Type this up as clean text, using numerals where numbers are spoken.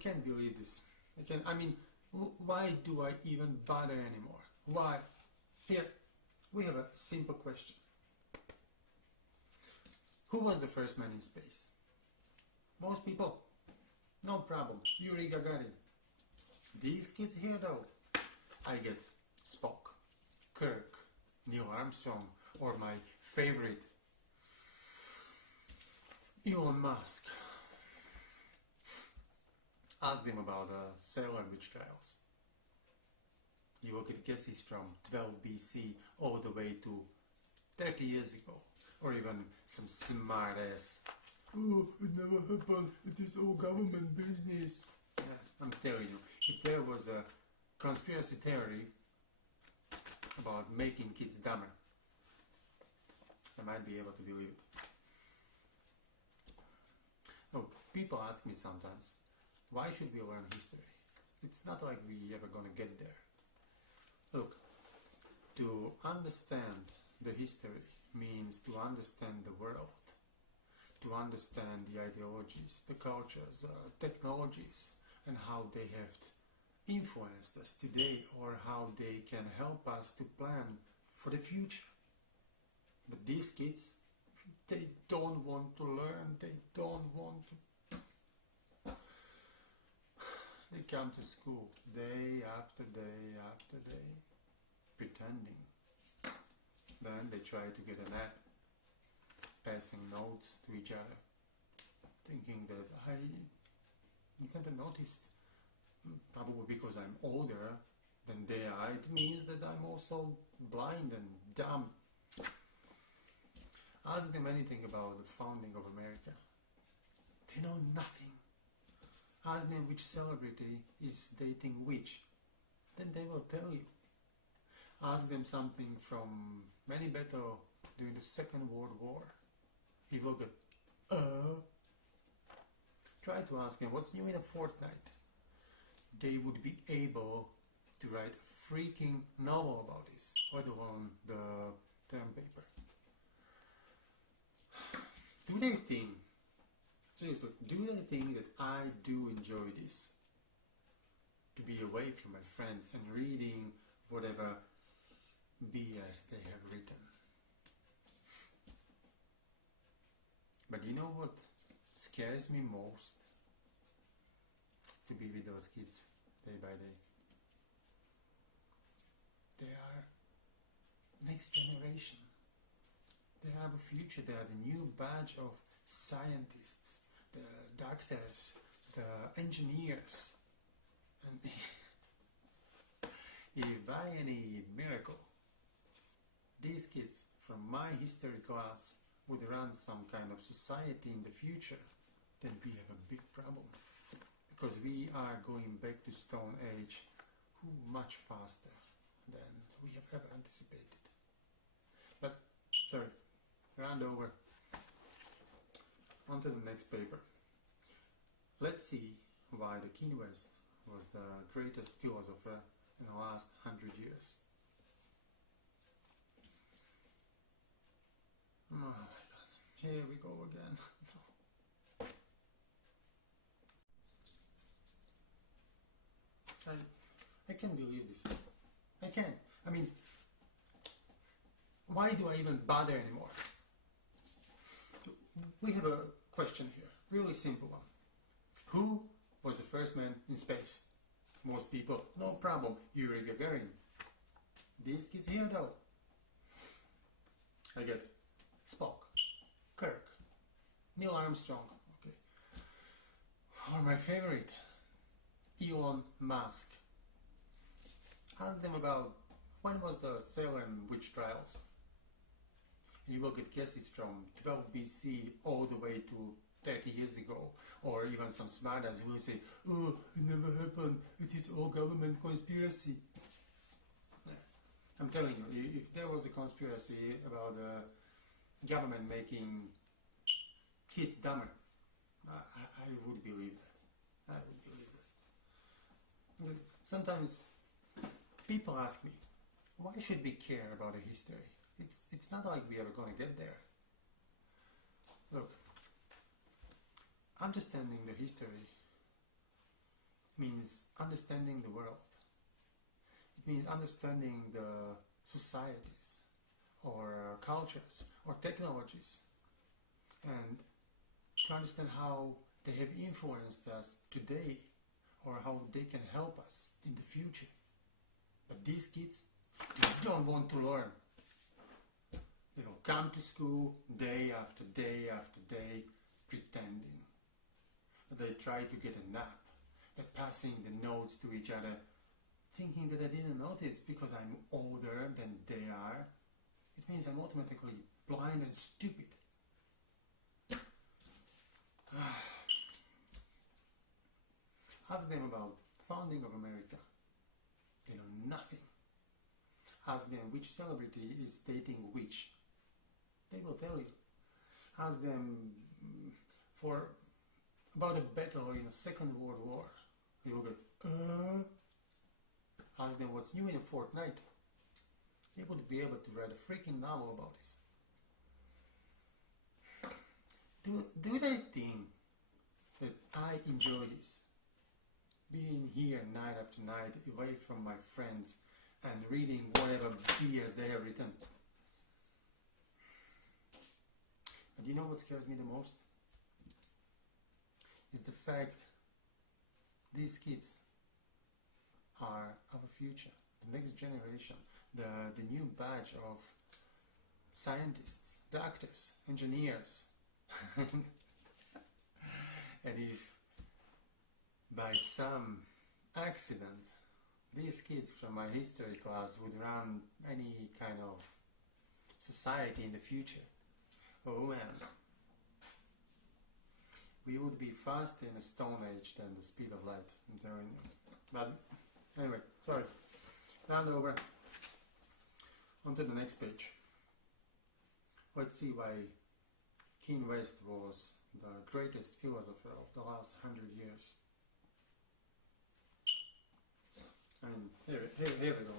can't believe this. I mean, why do I even bother anymore? Why? Here, we have a simple question. Who was the first man in space? Most people. No problem. Yuri Gagarin. These kids here though, I get Spock, Kirk, Neil Armstrong, or my favorite, Elon Musk. Ask them about the Salem witch trials. You will get guesses from 12 BC all the way to 30 years ago, or even some smart ass. Oh, it never happened, it is all government business. Yeah, I'm telling you, if there was a conspiracy theory about making kids dumber, I might be able to believe it. Oh, people ask me sometimes, why should we learn history? It's not like we ever gonna get there. Look, to understand the history means to understand the world, to understand the ideologies, the cultures, technologies, and how they have influenced us today, or how they can help us to plan for the future. But these kids, they don't want to learn, they don't want to. They come to school day after day after day, pretending. Then they try to get a nap, passing notes to each other, thinking that I never noticed. Probably because I'm older than they are, it means that I'm also blind and dumb. Ask them anything about the founding of America. They know nothing. Ask them which celebrity is dating which. Then they will tell you. Ask them something from any battle during the Second World War. He will get, Try to ask them what's new in a fortnight. They would be able to write a freaking novel about this, let alone the term paper. Do they think, seriously, do they think that I do enjoy this? To be away from my friends and reading whatever BS they have written. But you know what scares me most? To be with those kids day by day. They are next generation. They have a future. They are the new batch of scientists, the doctors, the engineers. And if by any miracle these kids from my history class would run some kind of society in the future, then we have a big problem. Because we are going back to Stone Age much faster than we have ever anticipated. But, sorry, round over. On to the next paper. Let's see why the Kanye West was the greatest philosopher in the last 100 years. Oh my god, here we go again. I can't believe this. I can't. I mean, why do I even bother anymore? We have a question here, really simple one. Who was the first man in space? Most people, no problem, Yuri Gagarin. These kids here though, I get Spock, Kirk, Neil Armstrong, okay. Or my favorite, Elon Musk. Ask them about when was the Salem witch trials. You will get guesses from 12 BC all the way to 30 years ago, or even some smartass who will say, oh, it never happened, it is all government conspiracy. I'm telling you, if there was a conspiracy about the government making kids dumber, I would believe that. I would believe that. Because sometimes people ask me, why should we care about the history? It's not like we ever gonna get there. Look, understanding the history means understanding the world. It means understanding the societies or cultures or technologies, and to understand how they have influenced us today or how they can help us in the future. But these kids, they don't want to learn. They will come to school day after day after day pretending. They try to get a nap. They're passing the notes to each other, thinking that I didn't notice because I'm older than they are. It means I'm automatically blind and stupid. Ask them about founding of America. They know nothing. Ask them which celebrity is dating which. They will tell you. Ask them about a battle in the Second World War. They will go, Ask them what's new in a fortnight. They would be able to write a freaking novel about this. Do they think that I enjoy this? Being here night after night, away from my friends, and reading whatever BS they have written. And you know what scares me the most? Is the fact these kids are our future, the next generation, the new batch of scientists, doctors, engineers. And if by some accident these kids from my history class would run any kind of society in the future, oh man, we would be faster in a stone age than the speed of light, I'm telling you. But anyway, sorry, round over. On to the next page. Let's see why Kanye West was the greatest philosopher of the last 100 years. I mean, here we go.